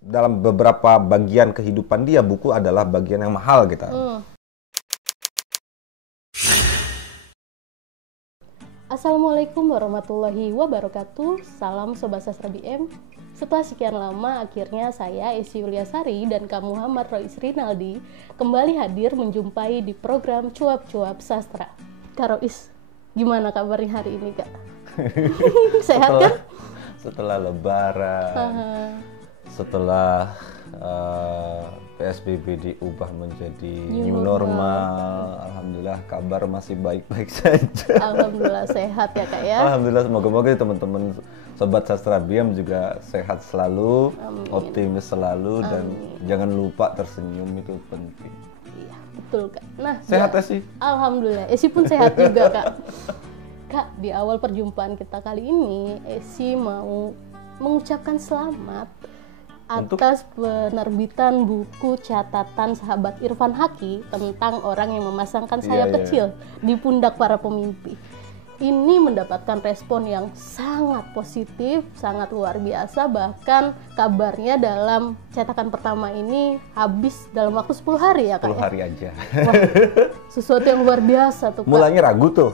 dalam beberapa bagian kehidupan dia, buku adalah bagian yang mahal gitu. Assalamualaikum warahmatullahi wabarakatuh. Salam Sobat Sastra BM. Setelah sekian lama, akhirnya saya, Esi Yuliasari, dan Kak Muhammad Rois Rinaldi kembali hadir menjumpai di program Cuap-Cuap Sastra. Kak Rois, gimana kabarnya hari ini, Kak? Sehat kan? Setelah Lebaran, setelah PSBB diubah menjadi new normal. Alhamdulillah kabar masih baik-baik saja. Alhamdulillah sehat ya, Kak ya. Alhamdulillah, semoga teman-teman Sobat Sastra BM juga sehat selalu, optimis selalu, dan jangan lupa tersenyum, itu penting. Iya, betul, Kak. Nah, sehat ya sih? Alhamdulillah, Esi pun sehat juga, Kak. Kak, di awal perjumpaan kita kali ini, Esi mau mengucapkan selamat atas penerbitan buku catatan sahabat Irfan Haki tentang orang yang memasangkan sayap kecil di pundak para pemimpi. Ini mendapatkan respon yang sangat positif, sangat luar biasa. Bahkan kabarnya dalam cetakan pertama ini habis dalam waktu 10 hari ya, Kak? 10 hari aja. Wah, sesuatu yang luar biasa tuh, Kak. Mulanya ragu tuh,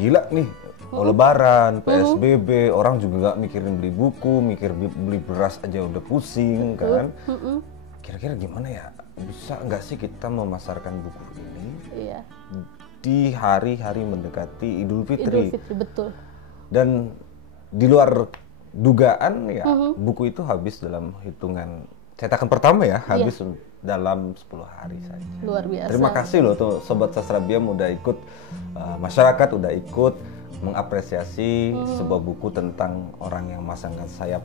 gila nih, mau Lebaran, PSBB, orang juga nggak mikirin beli buku, mikir beli beras aja udah pusing kan. Kira-kira gimana ya, bisa nggak sih kita memasarkan buku ini di hari-hari mendekati Idul Fitri? Idul Fitri, betul. Dan di luar dugaan ya, buku itu habis dalam hitungan cetakan pertama ya, habis dalam 10 hari saja. Luar biasa. Terima kasih loh tuh Sobat Sastra BM udah ikut, masyarakat udah ikut mengapresiasi sebuah buku tentang orang yang memasangkan sayap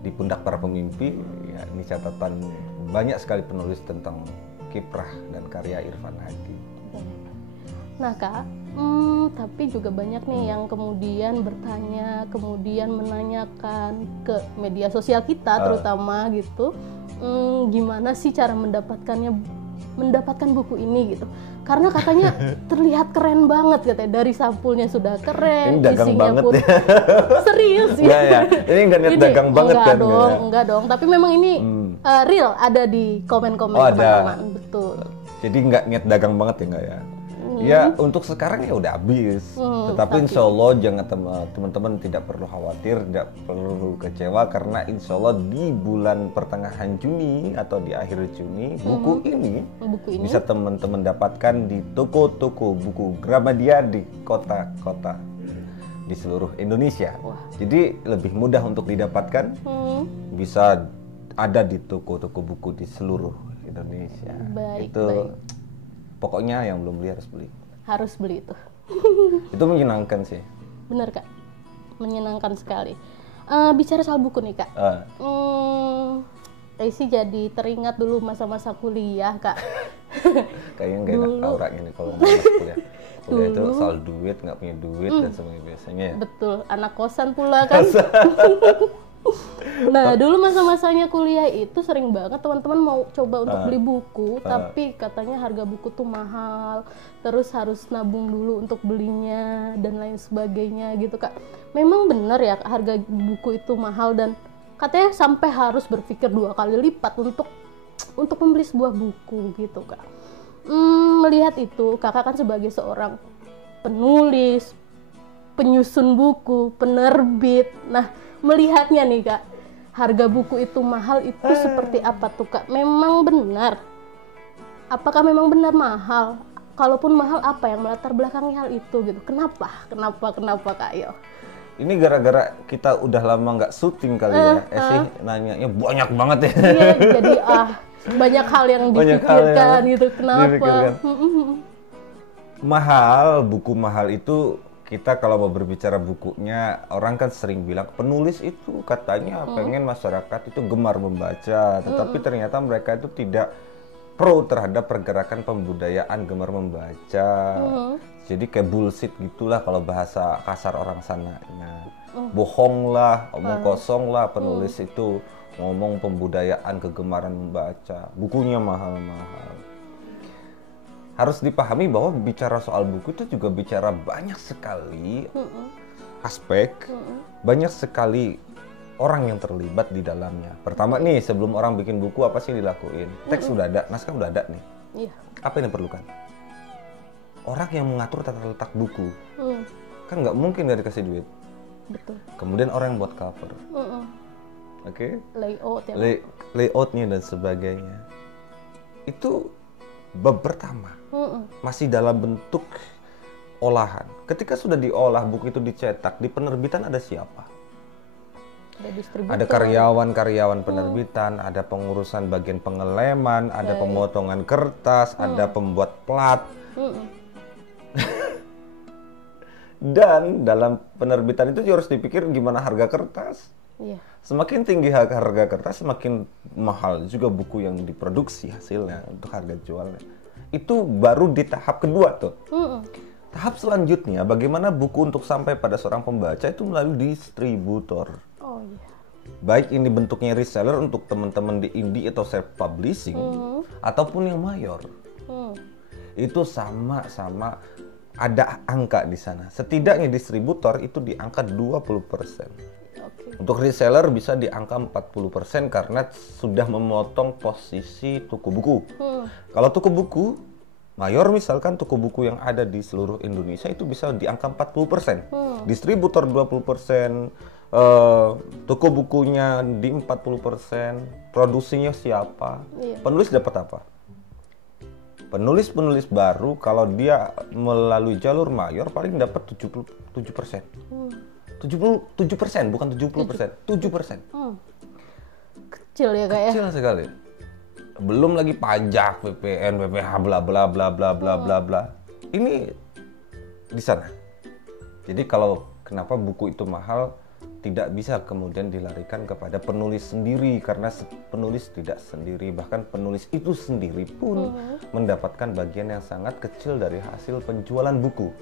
di pundak para pemimpi. Ya, ini catatan banyak sekali penulis tentang kiprah dan karya Irfan Haki. Nah, Kak, tapi juga banyak nih yang kemudian bertanya, kemudian menanyakan ke media sosial kita terutama gitu, gimana sih cara mendapatkan buku ini gitu. Karena katanya terlihat keren banget katanya, dari sampulnya sudah keren, ini dagang isinya banget pun ya. serius ya. Ini nggak niat dagang banget kan? Enggak dong. Tapi memang ini real, ada di komen-komen teman-teman, betul. Jadi nggak niat dagang banget ya, nggak ya? Ya untuk sekarang ya udah habis. Tetapi insya Allah jangan teman-teman tidak perlu khawatir, tidak perlu kecewa, karena insya Allah di bulan pertengahan Juni atau di akhir Juni buku ini bisa teman-teman dapatkan di toko-toko buku Gramedia di kota-kota di seluruh Indonesia. Jadi lebih mudah untuk didapatkan, bisa ada di toko-toko buku di seluruh Indonesia. Baik. Pokoknya yang belum beli harus beli. Harus beli itu. Itu menyenangkan sih. Bener, Kak. Menyenangkan sekali. Bicara soal buku nih, Kak. Resi jadi teringat dulu masa-masa kuliah, Kak. Kayaknya nggak enak auranya nih kalau ngomong kuliah. Kuliah itu soal duit, nggak punya duit dan sebagainya biasanya ya. Betul, anak kosan pula kan. Nah, dulu masa-masanya kuliah itu sering banget teman-teman mau coba untuk beli buku, tapi katanya harga buku tuh mahal, terus harus nabung dulu untuk belinya dan lain sebagainya gitu, Kak. Memang benar ya harga buku itu mahal, dan katanya sampai harus berpikir 2 kali lipat untuk membeli sebuah buku gitu, Kak. Melihat itu, Kakak kan sebagai seorang penulis, penyusun buku, penerbit. Nah, melihatnya nih, Kak, harga buku itu mahal itu seperti apa tuh, Kak? Memang benar? Apakah memang benar mahal? Kalaupun mahal, apa yang melatar belakangi hal itu gitu? Kenapa, Kak? Yo. Ini gara-gara kita udah lama nggak syuting kali ya. Sih nanyanya banyak banget ya. Iya, jadi banyak hal yang dipikirkan gitu. Kenapa? Mahal, buku mahal itu. Kita kalau mau berbicara bukunya, orang kan sering bilang penulis itu katanya pengen masyarakat itu gemar membaca, tetapi ternyata mereka itu tidak pro terhadap pergerakan pembudayaan gemar membaca. Jadi kayak bullshit gitulah kalau bahasa kasar orang sana. Bohong lah, omong kosong lah penulis itu ngomong pembudayaan kegemaran membaca, bukunya mahal-mahal. Harus dipahami bahwa bicara soal buku itu juga bicara banyak sekali aspek, banyak sekali orang yang terlibat di dalamnya. Pertama nih, sebelum orang bikin buku apa sih dilakuin? Teks sudah ada, naskah sudah ada nih. Iya. Apa yang diperlukan? Orang yang mengatur tata letak buku. Kan nggak mungkin nggak dikasih duit. Betul. Kemudian orang yang buat cover. Oke. Layout ya. Layoutnya dan sebagainya. Itu bab pertama. Masih dalam bentuk olahan. Ketika sudah diolah, buku itu dicetak, di penerbitan ada siapa? Ada karyawan-karyawan penerbitan, ada pengurusan bagian pengeleman, ada pemotongan kertas, ada pembuat plat. Dan dalam penerbitan itu juga harus dipikir gimana harga kertas. Iya. Semakin tinggi harga kertas, semakin mahal juga buku yang diproduksi hasilnya untuk harga jualnya. Itu baru di tahap kedua tuh. Tahap selanjutnya, bagaimana buku untuk sampai pada seorang pembaca itu melalui distributor. Oh iya. Baik ini bentuknya reseller untuk teman-teman di indie atau self publishing, ataupun yang mayor. Itu sama-sama ada angka di sana. Setidaknya distributor itu di angka 20%. Untuk reseller bisa di angka 40% karena sudah memotong posisi toko buku. Kalau toko buku mayor, misalkan toko buku yang ada di seluruh Indonesia itu bisa di angka 40%. Distributor 20%, toko bukunya di 40%, produksinya siapa? Penulis dapat apa? Penulis baru kalau dia melalui jalur mayor paling dapat 77%. 77%, bukan 70%, 7%. Kecil ya Kak ya? Kecil sekali. Belum lagi pajak, PPN, PPh, bla bla bla bla bla bla bla. Ini di sana. Jadi kalau kenapa buku itu mahal, tidak bisa kemudian dilarikan kepada penulis sendiri, karena penulis tidak sendiri, bahkan penulis itu sendiri pun mendapatkan bagian yang sangat kecil dari hasil penjualan buku.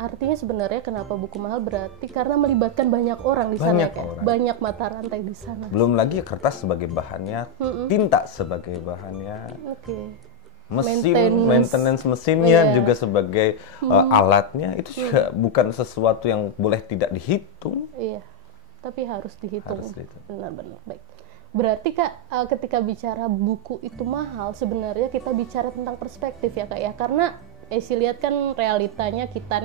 Artinya sebenarnya kenapa buku mahal berarti karena melibatkan banyak orang di sana, banyak mata rantai di sana. Belum lagi kertas sebagai bahannya, tinta sebagai bahannya, mesin, maintenance mesinnya juga sebagai alatnya, itu juga bukan sesuatu yang boleh tidak dihitung. Iya, tapi harus dihitung. Benar-benar baik. Berarti Kak, ketika bicara buku itu mahal, sebenarnya kita bicara tentang perspektif ya Kak ya, karena lihat kan realitanya kita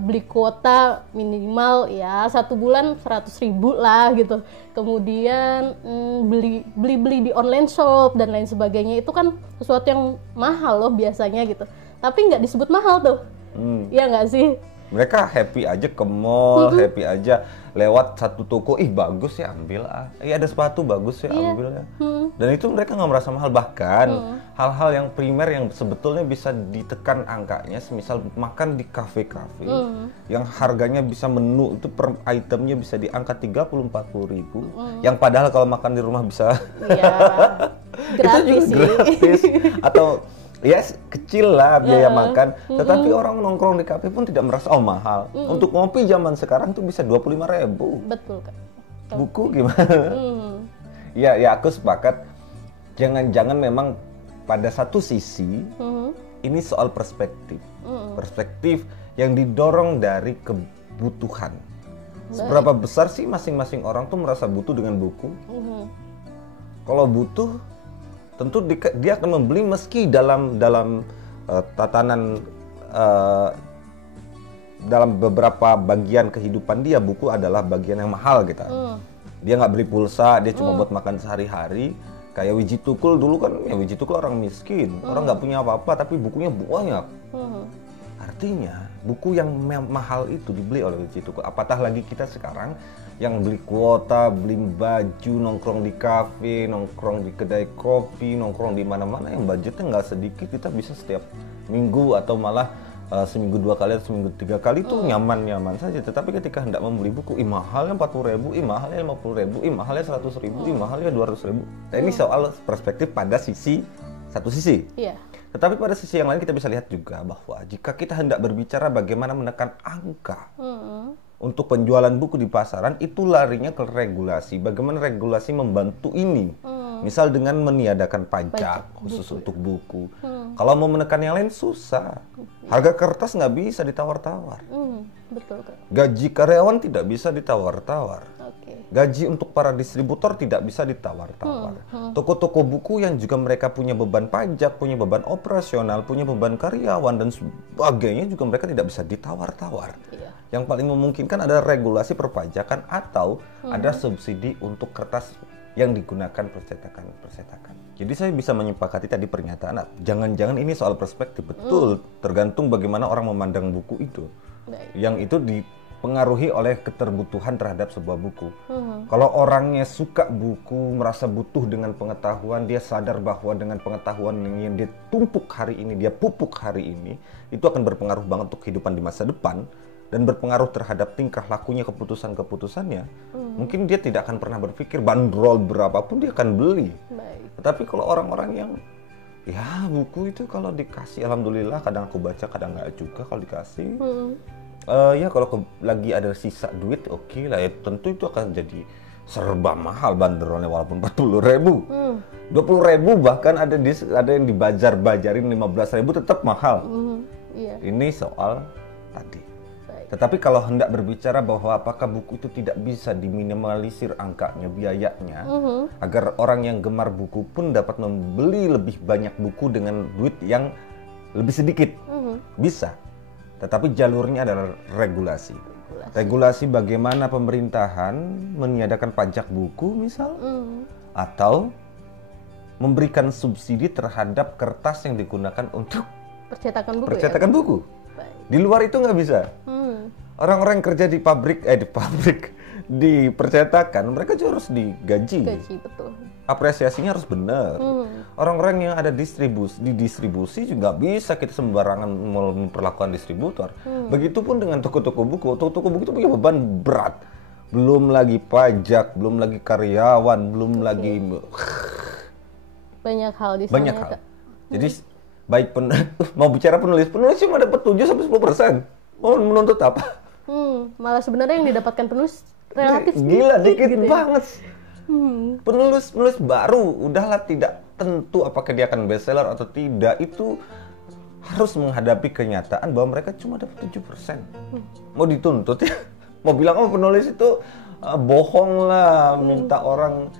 beli kuota minimal ya 1 bulan 100.000 lah gitu. Kemudian beli di online shop dan lain sebagainya, itu kan sesuatu yang mahal loh biasanya gitu. Tapi nggak disebut mahal tuh, ya nggak sih? Mereka happy aja ke mall, happy aja lewat satu toko, ih bagus ya ambil ah, ada sepatu bagus ya ambil ya. Dan itu mereka nggak merasa mahal, bahkan hal-hal yang primer yang sebetulnya bisa ditekan angkanya, semisal makan di kafe-kafe yang harganya bisa menu itu per itemnya bisa di angka 30-40 ribu, yang padahal kalau makan di rumah bisa gratis itu juga gratis atau ya kecil lah biaya makan, tetapi orang nongkrong di kafe pun tidak merasa mahal. Untuk ngopi zaman sekarang tuh bisa 25.000. Betul Kak. Buku gimana? Ya aku sepakat. Jangan-jangan memang pada satu sisi ini soal perspektif. Perspektif yang didorong dari kebutuhan. Seberapa besar sih masing-masing orang tuh merasa butuh dengan buku? Kalau butuh, tentu dia akan membeli meski dalam tatanan dalam beberapa bagian kehidupan dia buku adalah bagian yang mahal gitu. Dia nggak beli pulsa, dia cuma buat makan sehari-hari. Kayak Wiji Tukul dulu kan, ya Wiji Tukul orang miskin, orang nggak punya apa-apa tapi bukunya banyak. Artinya buku yang mahal itu dibeli oleh Wiji Tukul. Apatah lagi kita sekarang yang beli kuota, beli baju, nongkrong di kafe, nongkrong di kedai kopi, nongkrong di mana-mana yang budgetnya nggak sedikit, kita bisa setiap minggu atau malah seminggu 2 kali atau seminggu 3 kali itu nyaman-nyaman saja. Tetapi ketika hendak membeli buku, mahalnya 40.000, mahalnya 50.000, mahalnya 100.000, mahalnya 200.000. Nah, ini soal perspektif pada satu sisi. Tetapi pada sisi yang lain kita bisa lihat juga bahwa jika kita hendak berbicara bagaimana menekan angka untuk penjualan buku di pasaran, itu larinya ke regulasi. Bagaimana regulasi membantu ini? Misal dengan meniadakan pajak khusus untuk buku. Kalau mau menekan yang lain susah. Harga kertas nggak bisa ditawar-tawar. Betul, Kak. Gaji karyawan tidak bisa ditawar-tawar. Oke. Gaji untuk para distributor tidak bisa ditawar-tawar. Toko-toko buku yang juga mereka punya beban pajak, punya beban operasional, punya beban karyawan dan sebagainya juga mereka tidak bisa ditawar-tawar. Iya. Yang paling memungkinkan ada regulasi perpajakan atau ada subsidi untuk kertas yang digunakan percetakan. Jadi saya bisa menyepakati tadi pernyataan, jangan-jangan ini soal perspektif, betul, tergantung bagaimana orang memandang buku itu. Baik. Yang itu dipengaruhi oleh keterbutuhan terhadap sebuah buku. Kalau orangnya suka buku, merasa butuh dengan pengetahuan, dia sadar bahwa dengan pengetahuan yang dia tumpuk hari ini, dia pupuk hari ini, itu akan berpengaruh banget untuk kehidupan di masa depan dan berpengaruh terhadap tingkah lakunya, keputusan-keputusannya. Mungkin dia tidak akan pernah berpikir bandrol berapapun dia akan beli. Baik. Tetapi kalau orang-orang yang ya buku itu kalau dikasih, alhamdulillah, kadang aku baca, kadang nggak juga kalau dikasih. Ya kalau lagi ada sisa duit, oke lah, ya tentu itu akan jadi serba mahal bandrolnya walaupun 40.000, 20.000 bahkan ada yang dibajar-bajarin 15.000 tetap mahal. Iya. Ini soal tadi. Baik. Tetapi kalau hendak berbicara bahwa apakah buku itu tidak bisa diminimalisir angkanya, biayanya, agar orang yang gemar buku pun dapat membeli lebih banyak buku dengan duit yang lebih sedikit, bisa. Tetapi jalurnya adalah regulasi. Regulasi bagaimana pemerintahan meniadakan pajak buku misal, atau memberikan subsidi terhadap kertas yang digunakan untuk Percetakan buku. Baik. Di luar itu nggak bisa. Orang-orang yang kerja di pabrik, di percetakan, mereka juga harus digaji. Gaji, betul. Apresiasinya harus benar. Orang-orang yang ada di distribusi juga bisa kita sembarangan memperlakukan distributor. Begitupun dengan toko-toko buku. Toko-toko buku itu punya beban berat. Belum lagi pajak, belum lagi karyawan, belum lagi Banyak hal di sana. banyak hal. Jadi baik mau bicara penulis cuma dapat 7-10%. Mau menuntut apa? Malah sebenarnya yang didapatkan penulis relatif gila dikit gitu ya. banget. Penulis baru udahlah tidak tentu apakah dia akan bestseller atau tidak, itu harus menghadapi kenyataan bahwa mereka cuma dapat 7%. Mau dituntut ya? Mau bilang penulis itu bohong lah, minta orang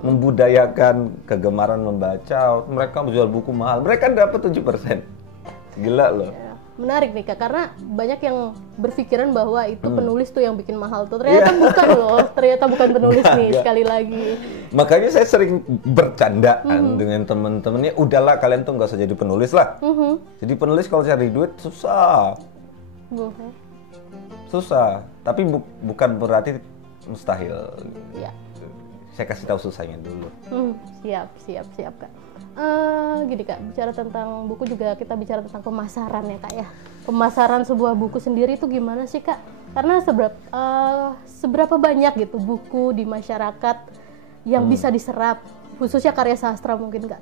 membudayakan kegemaran membaca, mereka menjual buku mahal, mereka dapat 7%. Gila loh. Ya, menarik nih Kak, karena banyak yang berpikiran bahwa itu penulis tuh yang bikin mahal tuh. Ternyata bukan loh, ternyata bukan penulis nih, sekali lagi. Makanya saya sering bercandaan dengan temen-temennya, udahlah kalian tuh nggak usah jadi penulis lah. Jadi penulis kalau cari duit susah. Susah, tapi bukan berarti mustahil. Ya. Saya kasih tahu susahnya dulu. Siap Kak. Gini Kak, bicara tentang buku juga kita bicara tentang pemasaran ya Kak ya. Pemasaran sebuah buku sendiri itu gimana sih Kak? Karena seberapa banyak gitu buku di masyarakat yang bisa diserap, khususnya karya sastra mungkin Kak?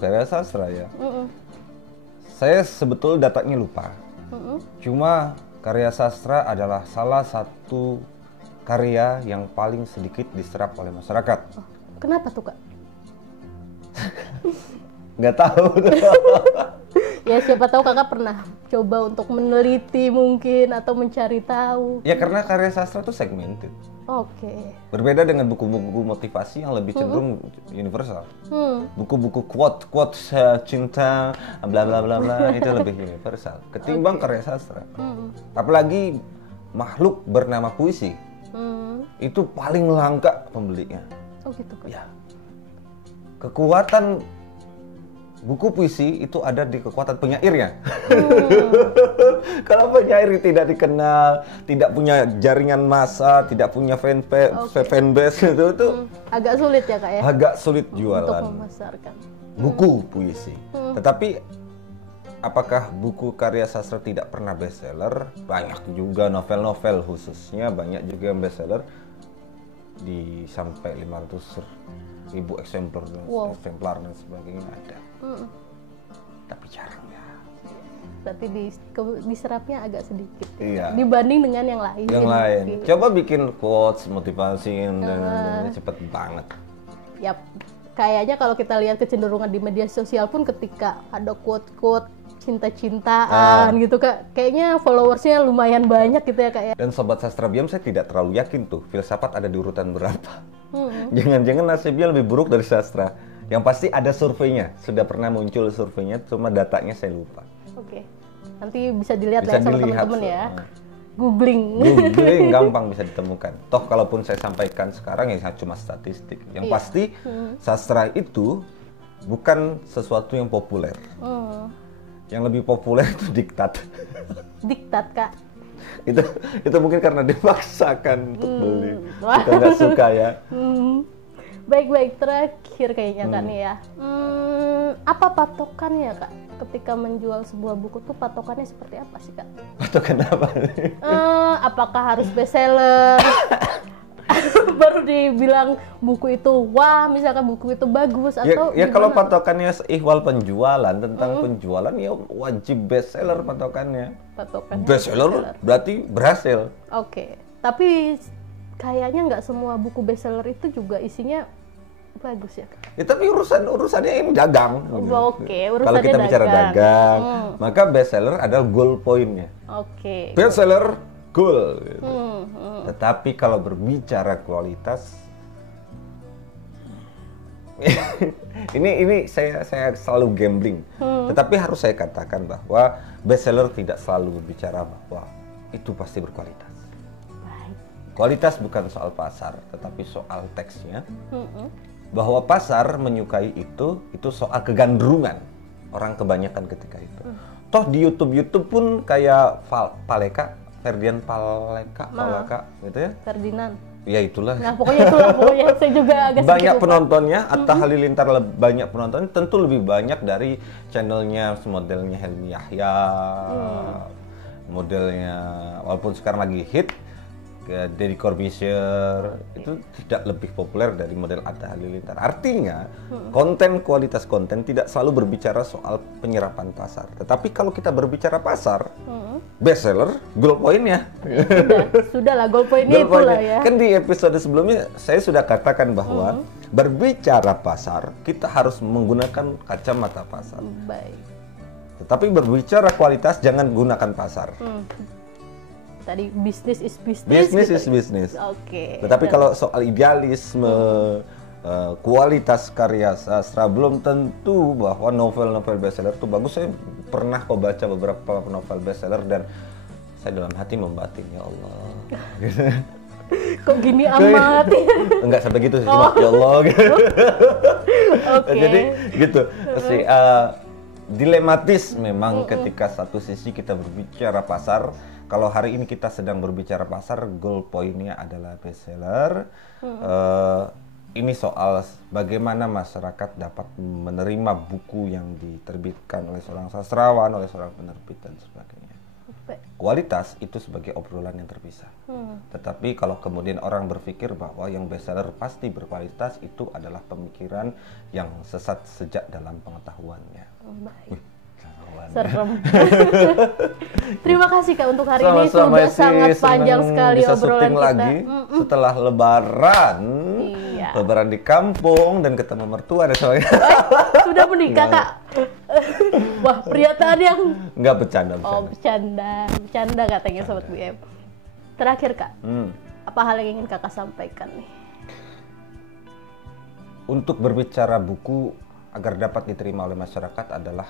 Karya sastra ya. Saya sebetulnya datanya lupa. Cuma karya sastra adalah salah satu karya yang paling sedikit diserap oleh masyarakat. Kenapa tuh Kak? Nggak tahu. Ya siapa tahu Kakak pernah coba untuk meneliti mungkin atau mencari tahu. Ya karena karya sastra itu segmented. Oke. Berbeda dengan buku-buku motivasi yang lebih cenderung universal. Buku-buku quote cinta bla bla bla bla itu lebih universal ketimbang karya sastra. Apalagi makhluk bernama puisi. Itu paling langka pembelinya. Oh gitu Kak. Ya. Kekuatan buku puisi itu ada di kekuatan penyairnya. Kalau penyair tidak dikenal, tidak punya jaringan massa, tidak punya fanbase itu agak sulit ya Kak ya. Agak sulit jualan untuk memasarkan buku puisi. Tetapi apakah buku karya sastra tidak pernah bestseller? Banyak juga novel-novel khususnya banyak juga yang bestseller di sampai 500.000 eksemplar dan sebagainya ada. Tapi jarang ya. Berarti diserapnya agak sedikit Iya. dibanding dengan yang lain. Yang lain. Gitu. Coba bikin quotes motivasi dan cepet banget. Yap. Kayaknya kalau kita lihat kecenderungan di media sosial pun ketika ada quote-quote cinta-cintaan gitu Kak, kayaknya followersnya lumayan banyak gitu ya Kak ya. Dan Sobat Sastra Biam, saya tidak terlalu yakin tuh filsafat ada di urutan berapa. Jangan-jangan nasibnya lebih buruk dari sastra. Yang pasti ada surveinya, sudah pernah muncul surveinya, cuma datanya saya lupa. Oke, nanti bisa dilihat Bisa ya sama dilihat, teman-teman ya. Googling. Googling gampang bisa ditemukan. Toh kalaupun saya sampaikan sekarang ya cuma statistik. Yang pasti sastra itu bukan sesuatu yang populer. Yang lebih populer itu diktat. Diktat Kak. itu mungkin karena dipaksakan untuk beli. Kita nggak suka ya. Baik, terakhir kayaknya Kak nih ya. Apa patokannya Kak? Ketika menjual sebuah buku tuh patokannya seperti apa sih Kak? Patokan apa? Apakah harus bestseller? Baru dibilang buku itu wah, misalkan buku itu bagus atau ya kalau patokannya ihwal penjualan tentang penjualan ya wajib bestseller patokannya. Bestseller berarti berhasil. Oke. Tapi kayaknya nggak semua buku bestseller itu juga isinya bagus ya. Ya tapi urusannya ini dagang. Oke, urusannya kalau kita bicara dagang, maka bestseller adalah goal pointnya. Oke. Bestseller goal. Gitu. Tetapi kalau berbicara kualitas, ini saya selalu gambling. Tetapi harus saya katakan bahwa bestseller tidak selalu berbicara bahwa itu pasti berkualitas. Kualitas bukan soal pasar, tetapi soal teksnya. Bahwa pasar menyukai itu soal kegandrungan orang kebanyakan ketika itu. Toh di YouTube pun kayak Ferdian Paleka, gitu ya. Ferdinand. Ya itulah. Nah pokoknya saya juga agak banyak penontonnya. Atta Halilintar banyak penontonnya. Tentu lebih banyak dari channelnya modelnya Helmi Yahya, modelnya walaupun sekarang lagi hit. Deddy Corbuzier itu tidak lebih populer dari model Atta Halilintar. Artinya kualitas konten tidak selalu berbicara soal penyerapan pasar. Tetapi kalau kita berbicara pasar, bestseller, goal point-nya. Sudahlah goal point-nya itulah ya. Kan di episode sebelumnya saya sudah katakan bahwa berbicara pasar kita harus menggunakan kacamata pasar. Baik. Tetapi berbicara kualitas jangan gunakan pasar. Tadi bisnis is bisnis. Bisnis gitu. is bisnis. Oke. Tetapi kalau soal idealisme, kualitas karya sastra belum tentu bahwa novel-novel bestseller itu bagus. Saya pernah baca beberapa novel bestseller dan saya dalam hati membatin, ya Allah. Kok gini amat? Enggak sampai gitu sih, cuma ya Allah. Jadi gitu. Dilematis memang ketika satu sisi kita berbicara pasar. Kalau hari ini kita sedang berbicara pasar, goal point-nya adalah bestseller. Ini soal bagaimana masyarakat dapat menerima buku yang diterbitkan oleh seorang sastrawan, oleh seorang penerbit dan sebagainya. Kualitas itu sebagai obrolan yang terpisah. Tetapi kalau kemudian orang berpikir bahwa yang bestseller pasti berkualitas, itu adalah pemikiran yang sesat sejak dalam pengetahuannya. Serem. Terima kasih Kak untuk hari ini, sudah sangat panjang sekali obrolan kita. Lagi setelah Lebaran, Lebaran di kampung dan ketemu mertua dan sebagainya. Sudah menikah Kak? Wah, pernyataan yang nggak bercanda. Bercanda katanya Sobat BM. Terakhir Kak, apa hal yang ingin Kakak sampaikan nih? Untuk berbicara buku agar dapat diterima oleh masyarakat adalah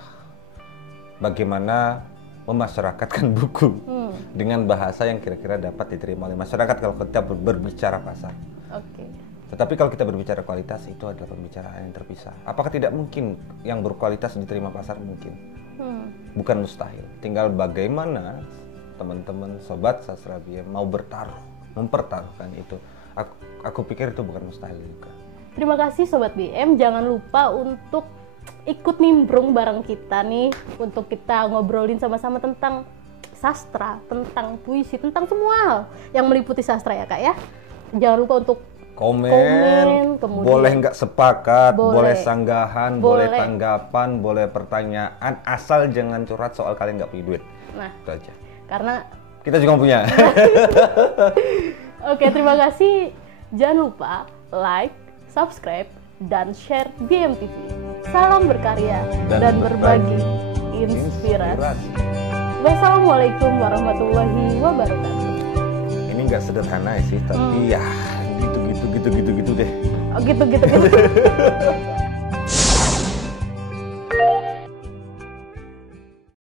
bagaimana memasyarakatkan buku dengan bahasa yang kira-kira dapat diterima oleh masyarakat kalau kita berbicara pasar. Oke. Tetapi kalau kita berbicara kualitas, itu adalah pembicaraan yang terpisah. Apakah tidak mungkin yang berkualitas diterima pasar? Mungkin. Bukan mustahil. Tinggal bagaimana teman-teman Sobat Sastra Biam mau mempertaruhkan itu. Aku pikir itu bukan mustahil juga. Terima kasih Sobat BM. Jangan lupa untuk ikut nimbrung bareng kita nih untuk kita ngobrolin sama-sama tentang sastra, tentang puisi, tentang semua hal yang meliputi sastra ya Kak ya. Jangan lupa untuk komen, kemudian boleh nggak sepakat, boleh boleh. sanggahan, boleh tanggapan, boleh pertanyaan, asal jangan curhat soal kalian nggak punya duit. Nah, Itu aja. karena Kita juga punya. oke, terima kasih. Jangan lupa like, subscribe, dan share BMTV. Salam berkarya dan berbagi inspirasi. Wassalamualaikum warahmatullahi wabarakatuh. Ini nggak sederhana sih, tapi ya gitu deh. Oh, gitu.